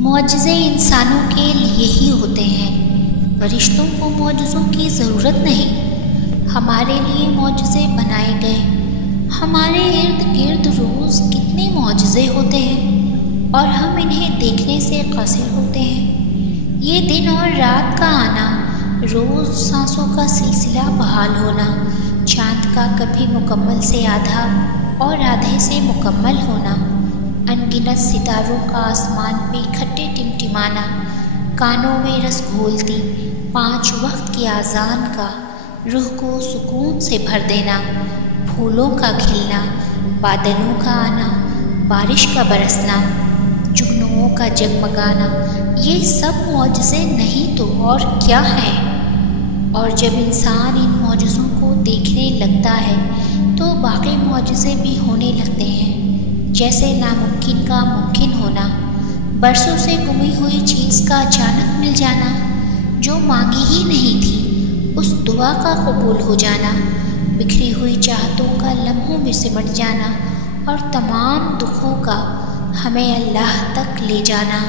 मौजज़े इंसानों के लिए ही होते हैं, फरिश्तों को मौजज़ों की ज़रूरत नहीं। हमारे लिए मौजज़े बनाए गए। हमारे इर्द गिर्द रोज़ कितने मौजज़े होते हैं और हम इन्हें देखने से क़ासिर होते हैं। ये दिन और रात का आना, रोज़ सांसों का सिलसिला बहाल होना, चाँद का कभी मुकम्मल से आधा और आधे से मुकम्मल होना, अनगिनत सितारों का आसमान पे इकट्ठे टिमटिमाना, कानों में रस घोलती 5 वक्त की आज़ान का रूह को सुकून से भर देना, फूलों का खिलना, बादलों का आना, बारिश का बरसना, जुगनुओं का जगमगाना, ये सब मौजज़े नहीं तो और क्या हैं। और जब इंसान इन मौजज़ों को देखने लगता है तो बाकी मौजज़े भी होने लगते हैं, जैसे नामुमकिन का मुमकिन होना, बरसों से गुमी हुई चीज़ का अचानक मिल जाना, जो मांगी ही नहीं थी उस दुआ का कबूल हो जाना, बिखरी हुई चाहतों का लम्हों में सिमट जाना और तमाम दुखों का हमें अल्लाह तक ले जाना।